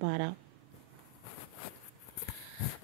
12।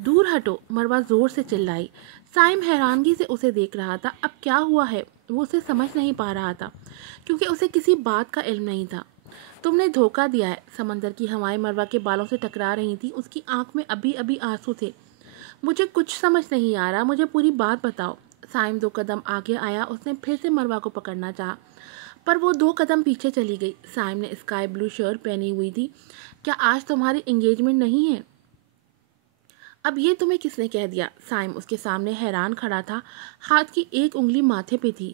دور ہٹو، مروہ زور سے چلائی۔ سائم حیرانگی سے اسے دیکھ رہا تھا۔ اب کیا ہوا ہے وہ اسے سمجھ نہیں پا رہا تھا، کیونکہ اسے کسی بات کا علم نہیں تھا۔ تم نے دھوکہ دیا ہے۔ سمندر کی ہوائیں مروہ کے بالوں سے ٹکرا رہی تھیں، اس کی آنکھ میں ابھی ابھی آنسو تھے۔ مجھے کچھ سمجھ نہیں آ رہا، مجھے پوری بات بتاؤ۔ سائم 2 قدم آگے آیا، اس نے پھر سے مروہ کو پکڑنا چاہا، پر وہ 2 قدم پیچھے چلی گئی۔ سائم نے اسکائی بلو شرٹ پہنی ہوئی تھی۔ کیا آج تمہاری انگیجمنٹ نہیں ہے؟ اب یہ تمہیں کس نے کہہ دیا؟ سائم اس کے سامنے حیران کھڑا تھا، ہاتھ کی ایک انگلی ماتھے پہ تھی۔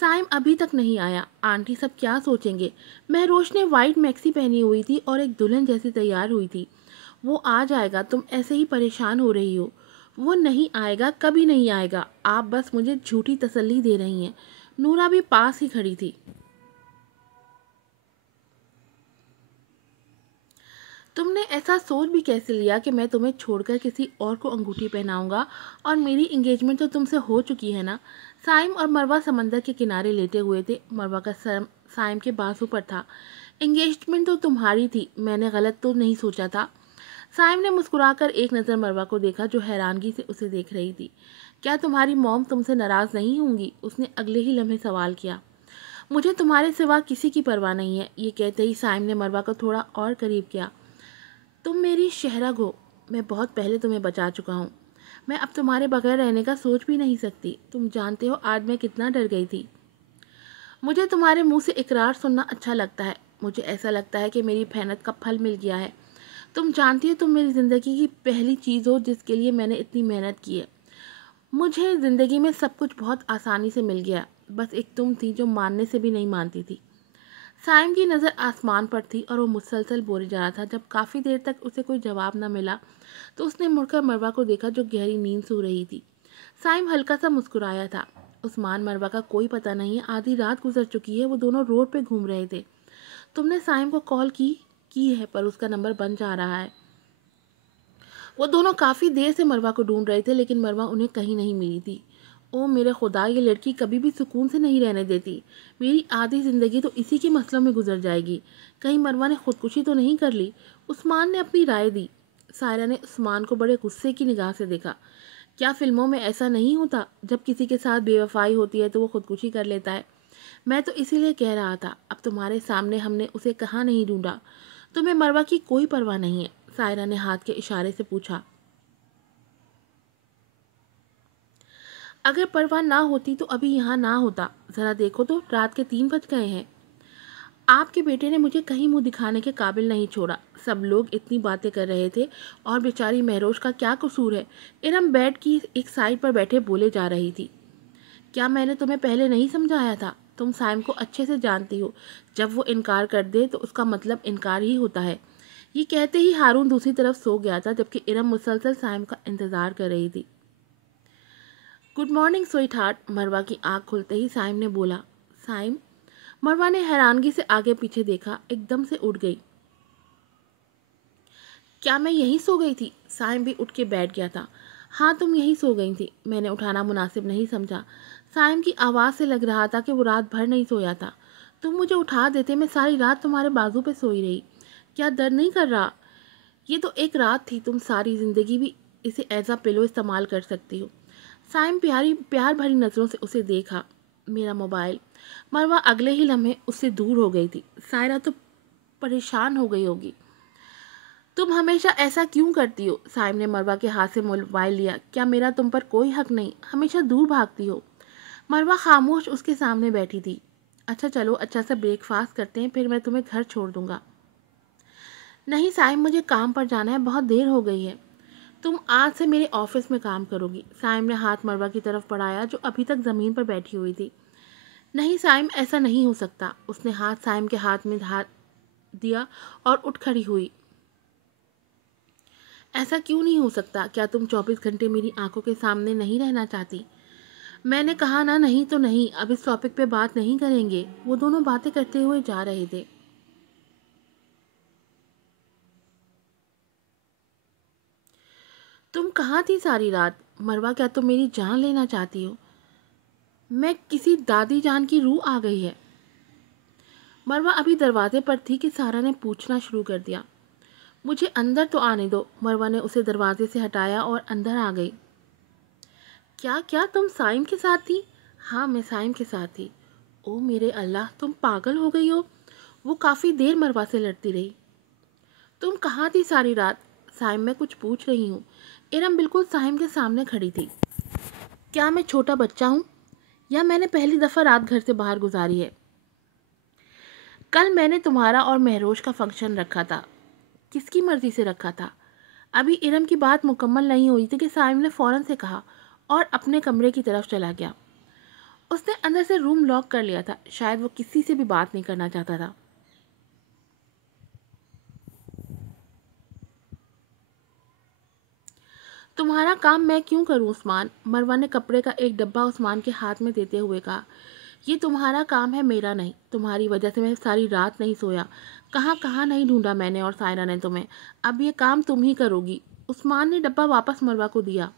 سائم ابھی تک نہیں آیا، آنٹی سب کیا سوچیں گے؟ مہروش نے وائٹ میکسی پہنی ہوئی تھی اور ایک دلہن جیسی تیار ہوئی تھی۔ وہ آ جائے گا، تم ایسے ہی پریشان ہو رہی ہو۔ وہ نہیں آئے گا، کبھی نہیں آئے گا۔ آپ بس مجھے جھوٹی تسلی دے رہی ہیں۔ نورا بھی پاس ہی کھڑی تھی۔ تم نے ایسا سوچ بھی کیسے لیا کہ میں تمہیں چھوڑ کر کسی اور کو انگوٹھی پہناؤں گا؟ اور میری انگیجمنٹ تو تم سے ہو چکی ہے نا؟ سائم اور مروہ سمندر کے کنارے لیٹے ہوئے تھے، مروہ کا سر سائم کے بازو پر تھا۔ انگیجمنٹ تو تمہاری تھی، میں نے غلط تو نہیں سوچا تھا؟ سائم نے مسکرا کر ایک نظر مروہ کو دیکھا، جو حیرانگی سے اسے دیکھ رہی تھی۔ کیا تمہاری موم تم سے ناراض نہیں ہوں گی؟ اس نے اگلے ہی لمحے سوال کیا۔ مجھے تمہارے سوا کسی کی پرواہ نہیں ہے۔ یہ کہتے ہی سائم نے مروہ کو تھوڑا اور قریب کیا۔ تم میری شہرگ ہو، میں بہت پہلے تمہیں بچا چکا ہوں۔ میں اب تمہارے بغیر رہنے کا سوچ بھی نہیں سکتی۔ تم جانتے ہو آج میں کتنا ڈر گئی تھی۔ مجھے تمہارے منہ سے اقرار سننا اچھا لگتا ہے۔ مجھے ایسا لگتا ہے کہ میری محنت کا پھل مل گیا ہے۔ تم جانتی ہو تم میری زندگی کی پہلی چیز ہو جس کے لیے میں نے اتنی محنت کی ہے۔ مجھے زندگی میں سب کچھ بہت آسانی سے مل گیا، بس ایک تم تھی جو ماننے سے بھی نہیں مانتی تھی۔ سائم کی نظر آسمان پر تھی اور وہ مسلسل بولے جا رہا تھا۔ جب کافی دیر تک اسے کوئی جواب نہ ملا تو اس نے مڑ کر مروہ کو دیکھا، جو گہری نیند سو رہی تھی۔ سائم ہلکا سا مسکرایا تھا۔ عثمان مروہ کا کوئی پتہ نہیں ہے، آدھی رات گزر چکی ہے، وہ دونوں روڈ پہ گھوم رہے تھے۔ تم نے سائم کو کال کی ہے، پر اس کا نمبر بند جا رہا ہے۔ وہ دونوں کافی دیر سے مروہ کو ڈھونڈ رہے تھے، لیکن مروہ انہیں کہیں نہیں ملی تھی۔ او میرے خدا، یہ لڑکی کبھی بھی سکون سے نہیں رہنے دیتی۔ میری آدھی زندگی تو اسی کے مسئلوں میں گزر جائے گی۔ کہیں مروہ نے خودکشی تو نہیں کر لی؟ عثمان نے اپنی رائے دی۔ سائرہ نے عثمان کو بڑے غصے کی نگاہ سے دیکھا۔ کیا فلموں میں ایسا نہیں ہوتا؟ جب کسی کے ساتھ بے وفائی ہوتی ہے تو وہ خودکشی کر لیتا ہے۔ میں تو اسی لیے کہہ رہا تھا، اب تمہارے سامنے ہم نے اسے کہاں نہیں ڈھونڈا۔ تمہیں مروہ کی کوئی پرواہ نہیں ہے؟ سائرہ نے ہاتھ کے اشارے سے پوچھا۔ اگر پرواہ نہ ہوتی تو ابھی یہاں نہ ہوتا۔ ذرا دیکھو تو، رات کے 3 بج گئے ہیں۔ آپ کے بیٹے نے مجھے کہیں منہ دکھانے کے قابل نہیں چھوڑا۔ سب لوگ اتنی باتیں کر رہے تھے، اور بیچاری مہروش کا کیا قصور ہے؟ ارم بیڈ کی ایک سائڈ پر بیٹھے بولے جا رہی تھی۔ کیا میں نے تمہیں پہلے نہیں سمجھایا تھا؟ تم سائم کو اچھے سے جانتی ہو، جب وہ انکار کر دے تو اس کا مطلب انکار ہی ہوتا ہے۔ یہ کہتے ہی ہارون دوسری طرف سو گیا تھا، جبکہ ارم مسلسل سائم کا انتظار کر رہی تھی۔ Good morning sweetheart, Marwa کی آنکھ کھلتے ہی سائم نے بولا۔ سائم؟ مروہ نے حیرانگی سے آگے پیچھے دیکھا، ایک دم سے اٹھ گئی۔ کیا میں یہیں سو گئی تھی؟ سائم بھی اٹھ کے بیٹھ گیا تھا۔ ہاں تم یہیں سو گئی تھی، میں نے اٹھانا مناسب نہیں سمجھا۔ سائم کی آواز سے لگ رہا تھا کہ وہ رات بھر نہیں سویا تھا۔ تم مجھے اٹھا دیتے، میں ساری رات تمہارے بازو پہ سوئی رہی۔ کیا درد نہیں کر رہا؟ یہ تو ایک رات تھی، تم ساری زندگی بھی اسے ایز اے پلو استعمال کر سکتی ہو۔ سائم پیار بھری نظروں سے اسے دیکھا۔ میرا موبائل؟ مروہ اگلے ہی لمحے اس سے دور ہو گئی تھی۔ سائرہ تو پریشان ہو گئی ہوگی۔ تم ہمیشہ ایسا کیوں کرتی ہو؟ سائم نے مروہ کے ہاتھ سے موبائل لیا۔ کیا میرا تم پر کوئی حق نہیں؟ ہمیشہ دور بھاگتی ہو۔ مروہ خاموش اس کے سامنے بیٹھی تھی۔ اچھا چلو، اچھا سا بریک فاسٹ کرتے ہیں، پھر میں تمہیں گھر چھوڑ دوں گا۔ نہیں سائم، مجھے کام پر جانا ہے، بہت دیر ہو گئی ہے۔ تم آج سے میرے آفس میں کام کرو گی۔ سائم نے ہاتھ مروہ کی طرف بڑھایا، جو ابھی تک زمین پر بیٹھی ہوئی تھی۔ نہیں سائم، ایسا نہیں ہو سکتا۔ اس نے ہاتھ سائم کے ہاتھ میں دیا اور اٹھ کھڑی ہوئی۔ ایسا کیوں نہیں ہو سکتا؟ کیا تم 24 گھنٹے میری آنکھوں کے سامنے نہیں رہنا چاہتی؟ میں نے کہا نا، نہیں تو نہیں، اب اس ٹاپک پہ بات نہیں کریں گے۔ وہ دونوں باتیں کرتے ہوئے جا رہے تھے۔ تم کہاں تھی ساری رات؟ مروہ، کیا تم میری جان لینا چاہتی ہو؟ میں کسی دادی جان کی روح آ گئی ہے۔ مروہ ابھی دروازے پر تھی کہ سارہ نے پوچھنا شروع کر دیا۔ مجھے اندر تو آنے دو۔ مروہ نے اسے دروازے سے ہٹایا اور اندر آ گئی۔ کیا تم سائم کے ساتھ تھی؟ ہاں، میں سائم کے ساتھ تھی۔ او میرے اللہ، تم پاگل ہو گئی ہو؟ وہ کافی دیر مروہ سے لڑتی رہی۔ تم کہاں تھی ساری رات؟ سائم، میں کچھ پوچھ رہی ہوں۔ ارم بالکل سائم کے سامنے کھڑی تھی۔ کیا میں چھوٹا بچہ ہوں یا میں نے پہلی دفعہ رات گھر سے باہر گزاری ہے؟ کل میں نے تمہارا اور مہروش کا فنکشن رکھا تھا۔ کس کی مرضی سے رکھا تھا؟ ابھی ارم کی بات مکمل نہیں ہوئی تھی کہ سائم نے فوراً سے کہا اور اپنے کمرے کی طرف چلا گیا۔ اس نے اندر سے روم لاک کر لیا تھا، شاید وہ کسی سے بھی بات نہیں کرنا چاہتا تھا۔ تمہارا کام میں کیوں کروں عثمان؟ مروہ نے کپڑے کا ایک ڈبہ عثمان کے ہاتھ میں دیتے ہوئے کہا۔ یہ تمہارا کام ہے، میرا نہیں۔ تمہاری وجہ سے میں ساری رات نہیں سویا، کہاں نہیں ڈھونڈا میں نے اور سائرہ نے تمہیں۔ اب یہ کام تم ہی کرو گی۔ عثمان نے ڈبہ واپس مروہ کو دیا۔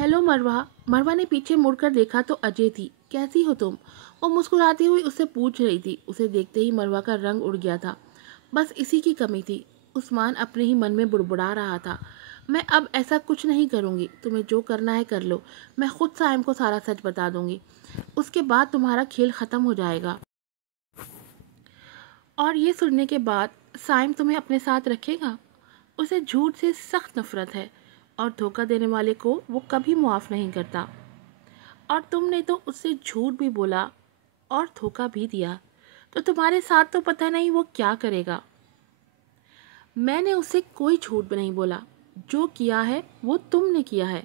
ہیلو مروہ۔ مروہ نے پیچھے مڑ کر دیکھا تو اجے تھی۔ کیسی ہو تم؟ وہ مسکراتی ہوئی اس سے پوچھ رہی تھی۔ اسے دیکھتے ہی مروہ کا رنگ اڑ گیا تھا۔ بس اسی کی کمی تھی، عثمان اپنے ہی من میں بڑبڑا رہا تھا۔ میں اب ایسا کچھ نہیں کروں گی، تمہیں جو کرنا ہے کر لو۔ میں خود سائم کو سارا سچ بتا دوں گی، اس کے بعد تمہارا کھیل ختم ہو جائے گا۔ اور یہ سننے کے بعد سائم تمہیں اپنے ساتھ رکھے گا؟ اسے جھوٹ سے سخت نفرت ہے اور دھوکہ دینے والے کو وہ کبھی معاف نہیں کرتا۔ اور تم نے تو اس سے جھوٹ بھی بولا اور دھوکہ بھی دیا، تو تمہارے ساتھ تو پتہ نہیں وہ کیا کرے گا۔ میں نے اسے کوئی جھوٹ بھی نہیں بولا، جو کیا ہے وہ تم نے کیا ہے۔